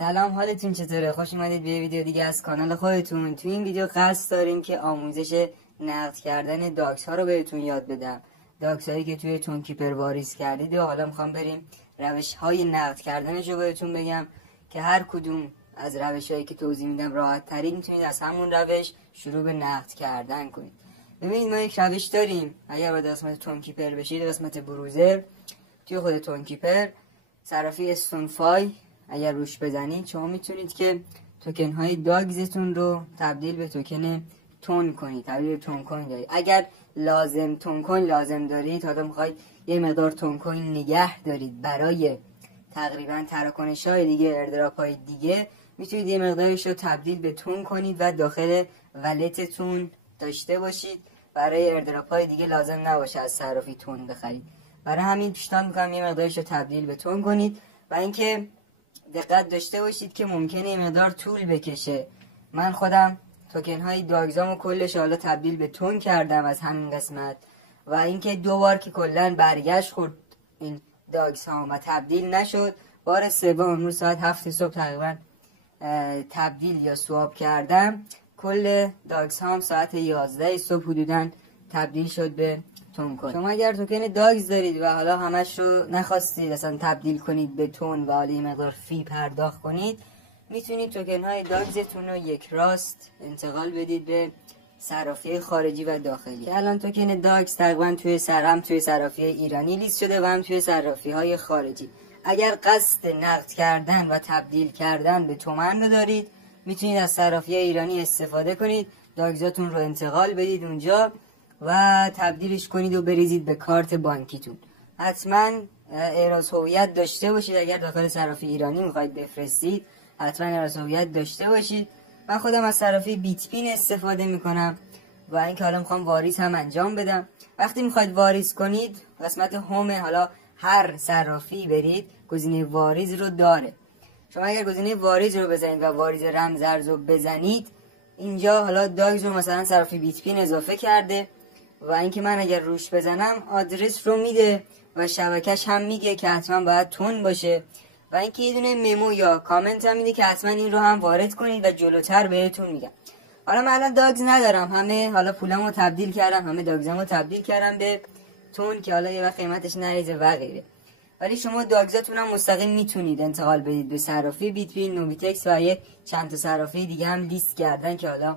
سلام، حالتون چطوره؟ خوش اومدید به یه ویدیو دیگه از کانال خودتون. تو این ویدیو قصد داریم که آموزش نقد کردن داکس ها رو بهتون یاد بدم. داکس هایی که توی تونکیپر واریز کردید و حالا میخوام بریم روش های نقد کردنش رو بهتون بگم که هر کدوم از روش هایی که توضیح میدم راحت ترین میتونید از همون روش شروع به نقد کردن کنید. ببینید ما یک روش داریم. اگر وارد قسمت تونکیپر بشید، قسمت بروزر، توی خود تونکیپر صرافی استونفای اگر روش بزنید شما میتونید که توکن های داگزتون رو تبدیل به توکن تون کنید، تبدیل به تون کوین دارید. اگر لازم تون کوین لازم دارید، حالا میخواید یه مقدار تون کوین نگه دارید برای تقریبا تراکنش های دیگه، ایردراپ های دیگه، میتونید یه مقدارش رو تبدیل به تون کنید و داخل ولتتون داشته باشید. برای ایردراپ های دیگه لازم نباشه از صرافی تون بخرید. برای همین پیشنهاد میکنم یه مقدارش رو تبدیل به تون کنید و اینکه دقت داشته باشید که ممکنه این مقدار طول بکشه. من خودم توکن های داگزامو کلش حالا تبدیل به تون کردم از همین قسمت و اینکه دو بار که کلا برگشت خورد این داگز ها و تبدیل نشد، بار سوم روز ساعت 7 صبح تقریبا تبدیل یا سواب کردم. کل داگز هم ساعت 11 صبح حدودا تبدیل شد به تون کوین. شما اگر توکن داگز دارید و حالا همش رو نخواستید اصلا تبدیل کنید به تون و حالا یه مقدار فی پرداخت کنید، میتونید توکن های داگزتون رو یک راست انتقال بدید به صرافی خارجی و داخلی. که الان توکن داگز تقریبا توی صرافی ایرانی لیست شده و هم توی صرافی های خارجی. اگر قصد نقد کردن و تبدیل کردن به تومن رو دارید، میتونید از صرافی ایرانی استفاده کنید، داگزاتون رو انتقال بدید اونجا و تبدیلش کنید و بریزید به کارت بانکیتون. حتما احراز هویت داشته باشید. اگر داخل صرافی ایرانی میخواید بفرستید حتما احراز هویت داشته باشید. من خودم از صرافی بیت پین استفاده میکنم و اینکه حالا میخوام واریز هم انجام بدم. وقتی میخواید واریز کنید، قسمت هوم حالا هر صرافی برید، گزینه واریز رو داره. شما اگر گزینه واریز رو بزنید و واریز رمزارز رو بزنید، اینجا حالا داگز رو مثلا صرافی بیت پین اضافه کرده و اینکه من اگر روش بزنم آدرس رو میده و شبکش هم میگه که حتما باید تون باشه و اینکه یه دونه ممو یا کامنت هم میده که حتما این رو هم وارد کنید و جلوتر بهتون میگم. حالا من الان داگز ندارم، همه حالا پولمو تبدیل کردم، همه داگزامو تبدیل کردم به تون که حالا یه وقت قیمتش نریزه و غیره. ولی شما داگزاتون هم مستقیم میتونید انتقال بدید به صرافی بیت پین، نوبیتکس و یه چند تا صرافی دیگه هم لیست کردن که حالا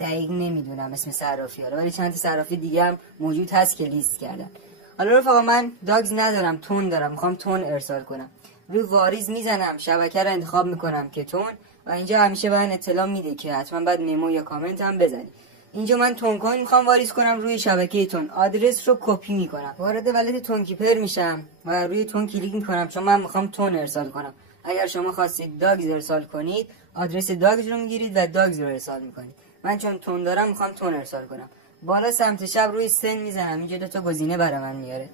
دقیق نمیدونم اسم صرافی ها، ولی چند تا صرافی دیگه هم موجود هست که لیست کردن. حالا رفقا من داگز ندارم، تون دارم، میخوام تون ارسال کنم. روی واریز میزنم، شبکه رو انتخاب میکنم که تون و اینجا همیشه به من اطلاع میده که حتما باید ممو یا کامنت هم بزنید. اینجا من تون کوین میخوام واریز کنم روی شبکه تون. آدرس رو کپی میکنم، وارد ولت تونکیپر میشم و روی تون کلیک میکنم چون من میخوام تون ارسال کنم. اگر شما خواستید داگز ارسال کنید، آدرس داگز رو میگیرید و داگز رو ارسال میکنید. من چون تون دارم میخوام تون ارسال کنم. بالا سمت چپ روی سن میزنم، اینجا دو تا گزینه برای من میاره.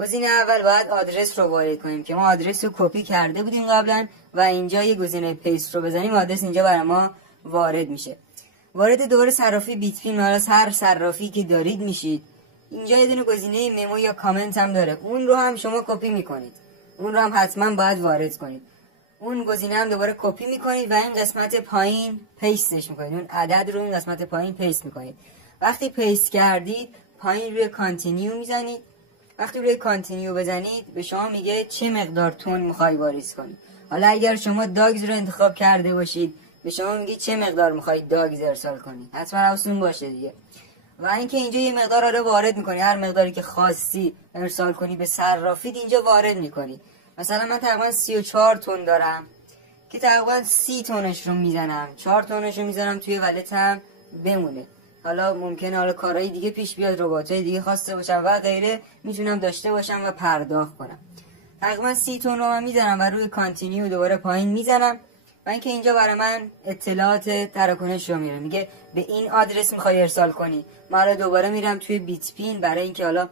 گزینه اول باید آدرس رو وارد کنیم که ما آدرس رو کپی کرده بودیم قبلا و اینجا یه گزینه پیست رو بزنیم، آدرس اینجا برای ما وارد میشه. وارد دوباره صرافی بیت پین، از هر صرافی که دارید میشید. اینجا یه دونه گزینه ممو یا کامنت هم داره، اون رو هم شما کپی میکنید، اون رو هم حتما باید وارد کنید. اون گزینه هم دوباره کپی میکنید و این قسمت پایین پیستش میکنید، اون عدد رو این قسمت پایین پیست میکنید. وقتی پیست کردید پایین روی کانتینیو میزنید. وقتی روی کانتینیو بزنید به شما میگه چه مقدار تون میخوای واریز کنید. حالا اگر شما داگز رو انتخاب کرده باشید به شما میگه چه مقدار میخواید داگز ارسال کنید، حتما حواستون باشه دیگه. و اینکه اینجا یه مقدار رو وارد میکنید، هر مقداری که خواستی ارسال کنی به صرافیت اینجا وارد میکنید. مثلا من تقریبا 34 تون دارم که تقریبا 30 تونش رو میزنم، 4 تونش رو میزنم توی ولتم بمونه. حالا ممکنه حالا کارهای دیگه پیش بیاد، رباتای دیگه خواسته باشم و غیره، میتونم داشته باشم و پرداخت کنم. تقریبا 30 تون رو من میزنم و روی کانتینیو دوباره پایین میزنم و اینکه اینجا برای من اطلاعات تراکنش رو میاره، میگه به این آدرس میخوای ارسال کنی. من حالا دوباره میرم توی بیت پین برای اینکه حالا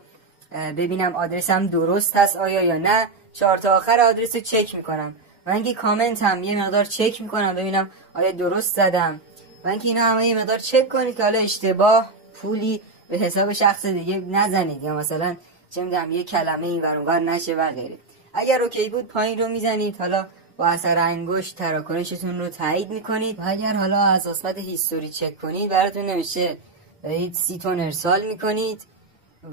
ببینم آدرسم درست هست آیا یا نه. 4 تا آخر آدرس رو چک میکنم و اینکه کامنت هم یه مقدار چک میکنم ببینم آیا درست زدم و اینکه اینا هم یه مقدار چک کنید که حالا اشتباه پولی به حساب شخص دیگه نزنید یا مثلا چه میدونم یه کلمه این ور اون ور نشه و غیره. اگر اوکی بود پایین رو میزنید. حالا با اثر انگشت تراکنشتون رو تایید میکنید و اگر حالا از قسمت هیستوری چک کنید براتون نمیشه دارید 30 تن ارسال میکنید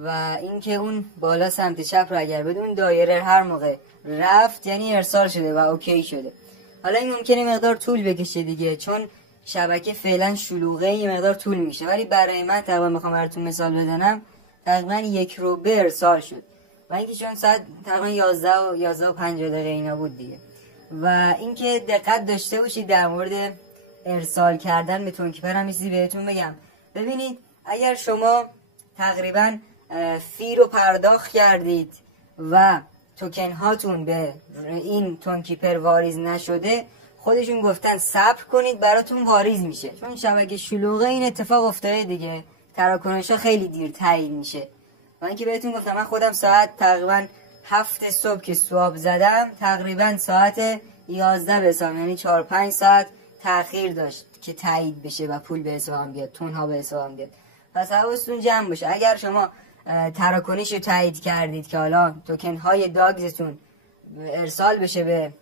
و اینکه اون بالا سمت چپ رو اگر بدون دایره هر موقع رفت یعنی ارسال شده و اوکی شده. حالا این ممکنه مقدار طول بکشه دیگه، چون شبکه فعلا شلوغه، یه مقدار طول میشه، ولی برای من تقریبا میخوام براتون مثال بزنم تقریبا 1 روبه ارسال شد و اینکه چون ساعت تقریبا 11 و 50 دقیقه اینا بود دیگه. و اینکه دقت داشته باشید در مورد ارسال کردن به تونکیپر هم چیزی بهتون بگم. ببینید اگر شما تقریبا فی رو پرداخت کردید و توکن هاتون به این تونکیپر واریز نشده، خودشون گفتن صبر کنید براتون واریز میشه، چون شبکه شلوغه این اتفاق افتاده دیگه، تراکنش ها خیلی دیر تایید میشه. و اینکه بهتون گفتم من خودم ساعت تقریبا 7 صبح که سواب زدم تقریبا ساعت 11 به حساب، یعنی 4-5 ساعت تأخیر داشت که تایید بشه و پول به حسابم بیاد، تون ها به حسابم بیاد. پس حواستون جمع باشه اگر شما تراکنش رو تایید کردید که حالا توکن های داگزتون ارسال بشه به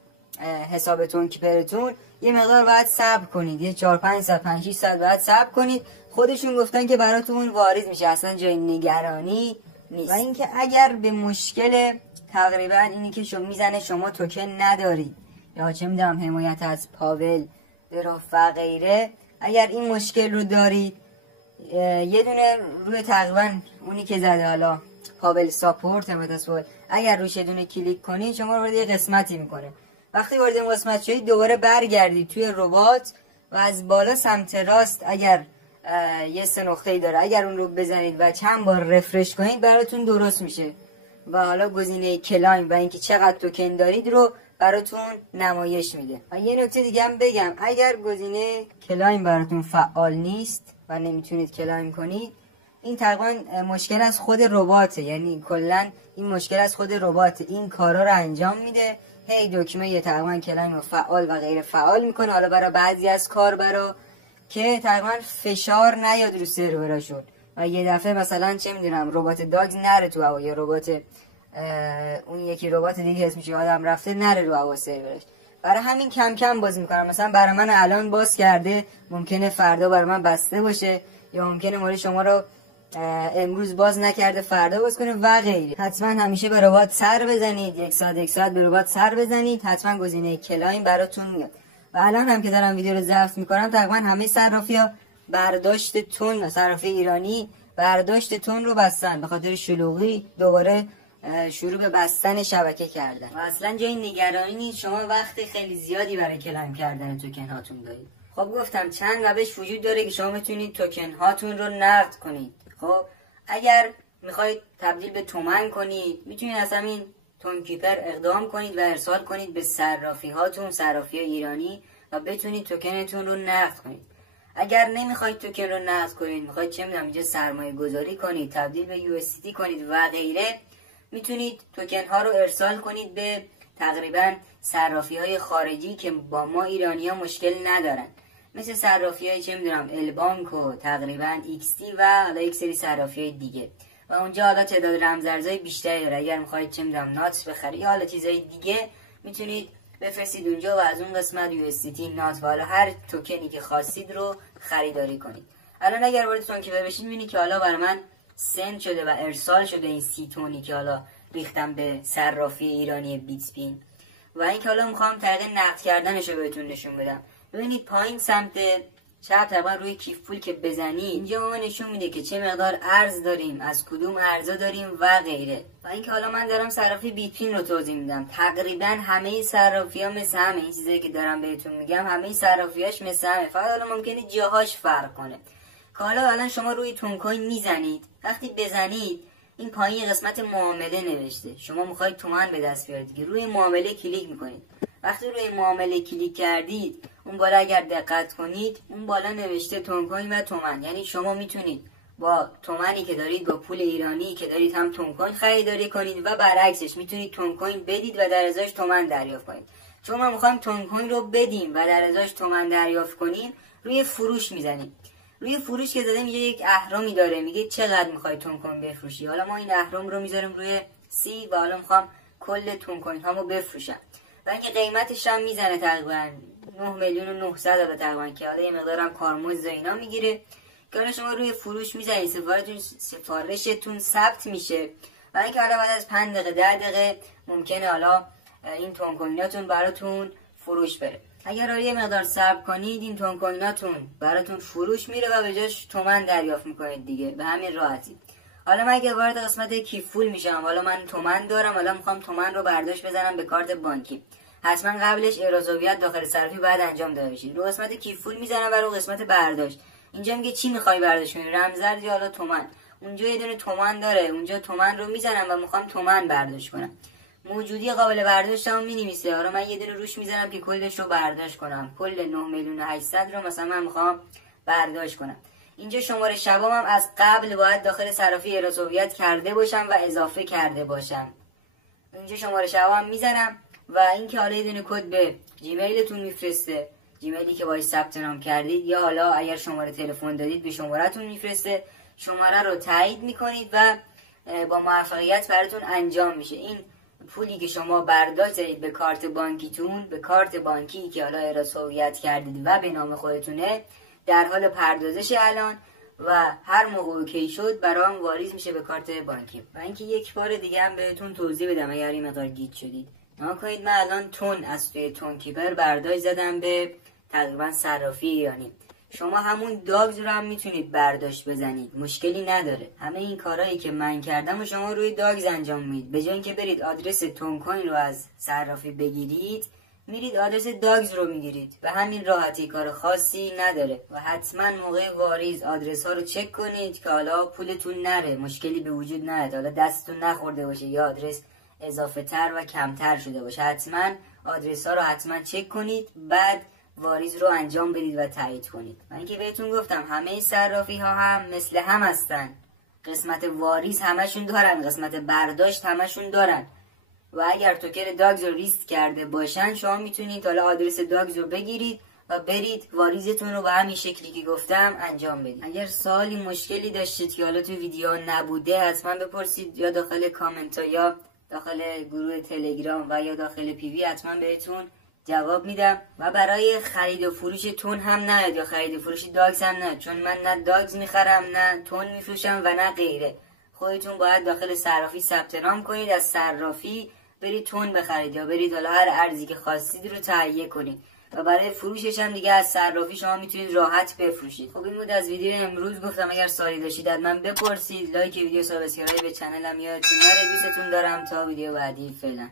حساب تونکیپرتون، یه مقدار باید صبر کنید، یه 4-5 ساعت 5-6 ساعت باید صبر کنید. خودشون گفتن که براتون واریز میشه، اصلا جای نگرانی نیست. و اینکه اگر به مشکل تقریبا اینی که شما میزنه شما توکن ندارید یا چه میدونم حمایت از پاول دراف و غیره، اگر این مشکل رو دارید یه دونه روی تقریبا اونی که زده حالا پاول ساپورت هم اگر روش یه دونه کلیک کنید شما رو وارد یه قسمتی میکنه. وقتی وارد این قسمت شدید دوباره برگردید توی ربات و از بالا سمت راست اگر یه 3 نقطه‌ای داره اگر اون رو بزنید و چند بار رفرش کنید براتون درست میشه و حالا گزینه کلایم و اینکه چقدر توکن دارید رو براتون نمایش میده. و یه نکته دیگه هم بگم، اگر گزینه کلایم براتون فعال نیست و نمیتونید کلایم کنید، این تقریبا مشکل از خود رباته، یعنی کلا این مشکل از خود ربات، این کارا رو انجام میده، هی دکمه تقریبا کلایم رو فعال و غیر فعال میکنه، حالا برای بعضی از کاربرا که تقریبا فشار نیاد رو سرورشون و یه دفعه مثلا چه میدونم ربات داگز نره تو هوا یا ربات اون یکی ربات دیگه اسمش یادم رفته نره رو هوا سرورش. برای همین کم کم باز میکنم، مثلا برای من الان باز کرده ممکنه فردا برای من بسته باشه یا ممکنه مورد شما رو امروز باز نکرده فردا باز کنه و غیره. حتما همیشه به ربات سر بزنید، 1 ساعت به ربات سر بزنید، حتما گزینه کلایم براتون میاد. و الان هم که دارم ویدیو رو ضبط میکنم تقریبا همه صرافی‌ها برداشت تون، صرافی ایرانی برداشت تون رو بستن، به خاطر شلوغی دوباره شروع به بستن شبکه کردن و اصلا جای نگرانی نیست. شما وقت خیلی زیادی برای کلایم کردن توکن هاتون دارید. خب گفتم چند روش وجود داره که شما میتونید توکن هاتون رو نقد کنید. خب اگر میخواید تبدیل به تومن کنید میتونید از همین تونکیپر اقدام کنید و ارسال کنید به صرافی هاتون، صرافی ایرانی، و بتونید توکنتون رو نقد کنید. اگر نمیخواید توکن رو نقد کنید، میخواید چه میدونم اینجا سرمایه گذاری کنید، تبدیل به USDT کنید و غیره، میتونید توکن ها رو ارسال کنید به تقریبا صرافی های خارجی که با ما ایرانی ها مشکل ندارن، مثل صرافی های چه میدونم البانک و تقریبا XT و حالا یک سری صرافی های دیگه، و اونجا حالا تعداد رمزارزهای بیشتری داره. اگر میخواید چه میدونم نات بخرید یا حالا چیزای دیگه میتونید بفرستید اونجا و از اون قسمت USDT، نات و حالا هر توکنی که خواستید رو خریداری کنید. الان اگر وارد تونکیپر بشید میبینید که حالا برای من سند شده و ارسال شده این 30 تونی که حالا ریختم به صرافی ایرانی بیتسپین. و اینکه حالا میخوام طریق نقد کردنش رو بهتون نشون بدم. ببینید پایین سمت چپ طبعا روی کیف پول که بزنید اینجا ما نشون میده که چه مقدار ارز داریم، از کدوم ارزا داریم و غیره. و اینکه حالا من دارم صرافی بیتپین رو توضیح میدم. تقریبا همه صرافی‌ها مثل همه این چیزایی که دارم بهتون میگم، همه صرافی‌هاش مثل همه، فقط حالا ممکنه جاهاش فرق کنه. که حالا الان شما روی تون کوین میزنید، وقتی بزنید این پایین قسمت معامله نوشته، شما میخواید تومن به دست بیارید دیگه، روی معامله کلیک میکنید. وقتی روی معامله کلیک کردید اون بالا اگر دقت کنید اون بالا نوشته تون کوین و تومن، یعنی شما میتونید با تومنی که دارید، با پول ایرانی که دارید، هم تون کوین خریداری کنید و برعکسش میتونید تون کوین بدید و در ازاش تومن دریافت کنید. چون ما میخوایم تون کوین رو بدیم و در ازاش تومن دریافت کنیم، روی فروش میزنیم. روی فروش که زده میگه یک اهرامی داره، میگه چقدر میخوای تون کوین بفروشی. حالا ما این اهرم رو میذاریم روی C و حالا میخوام کل تون کوین هامو بفروشم. و اینکه قیمتش هم میزنه تقریبا 9,900,000 تقریبا که حالا یه مقدارم کارمزد و اینا میگیره که حالا شما روی فروش میزنید سفارشتون ثبت میشه و اینکه حالا بعد از 5 دقیقه 10 دقیقه ممکنه حالا این تون کویناتون براتون فروش بره. اگر حالا یه مقدار صبر کنید این تون کویناتون براتون فروش میره و به جاش تومن دریافت میکنید دیگه، به همین راحتی. حالا من اگه وارد قسمت کیف پول میشم، حالا من تومن دارم، حالا میخوام تومن رو برداشت بزنم به کارت بانکی، حتما قبلش احراز هویت داخل صرافی بعد انجام داده بشید. رو قسمت کیف پول میزنم و رو قسمت برداشت اینجا میگه چی میخوای برداشت کنی، رمزارز یا حالا تومن. اونجا یه دونه تومن داره، اونجا تومن رو میزنم و میخوام تومن برداشت کنم. موجودی قابل برداشت هم مینویسه، حالا من یه دونه روش میزنم که کلش رو برداشت کنم، کل 9,800,000 رو مثلا من میخوام برداشت کنم. اینجا شماره شبام هم از قبل باید داخل صرافی احراز هویت کرده باشم و اضافه کرده باشم. اینجا شماره شبام میزنم و اینکه حالا یه دونه کد به جیمیلتون میفرسته، جیمیلی که باهاش ثبت نام کردید، یا حالا اگر شماره تلفن دادید به شمارهتون میفرسته. شماره رو تایید میکنید و با موفقیت براتون انجام میشه. این پولی که شما برداشت دارید به کارت بانکیتون، به کارت بانکی که حالا احراز هویت کردید و به نام خودتونه، در حال پردازش الان و هر موقع اوکی شد برام واریز میشه به کارت بانکی. و اینکه یک بار دیگه هم بهتون توضیح بدم اگر این مقدار گیج شدید. نگاه کنید من الان تون از توی تون کیپر برداشت زدم به تقریبا صرافی ایرانی. شما همون داگز رو هم میتونید برداشت بزنید، مشکلی نداره. همه این کارهایی که من کردم و شما روی داگز انجام میدید. به جای اینکه برید آدرس تون کوین رو از صرافی بگیرید، میرید آدرس داگز رو میگیرید. به همین راحتی، کار خاصی نداره. و حتما موقع واریز آدرس ها رو چک کنید که حالا پولتون نره، مشکلی به وجود نیاد، حالا دستتون نخورده باشه یا آدرس اضافه تر و کمتر شده باشه. حتما آدرس ها رو حتما چک کنید، بعد واریز رو انجام بدید و تایید کنید. من که بهتون گفتم همه صرافی ها هم مثل هم هستن، قسمت واریز همشون دارن، قسمت برداشت همشون دارن. و اگر توکن داگز رو ریست کرده باشن، شما میتونید حالا آدرس داگز رو بگیرید و برید واریزتون رو به همین شکلی که گفتم انجام بدید. اگر سوالی مشکلی داشتید که حالا تو ویدیو نبوده، حتما بپرسید، یا داخل کامنت ها یا داخل گروه تلگرام و یا داخل پیوی حتما بهتون جواب میدم. و برای خرید و فروش تون هم نه، یا خرید و فروش داگز هم نه، چون من نه داگز میخرم نه تون میفروشم و نه غیره. خودتون باید داخل صرافی ثبت نام کنید، از صرافی برید تون بخرید یا برید حالا هر ارزی که خواستید رو تهیه کنید. و برای فروشش هم دیگه از صرافی شما میتونید راحت بفروشید. خب این بود از ویدیو امروز. گفتم اگر سوالی داشتید حتما بپرسید. لایک ویدیو، سابسکرایب به چنلم یادتون نره. دوستتون دارم. تا ویدیو بعدی، فعلا.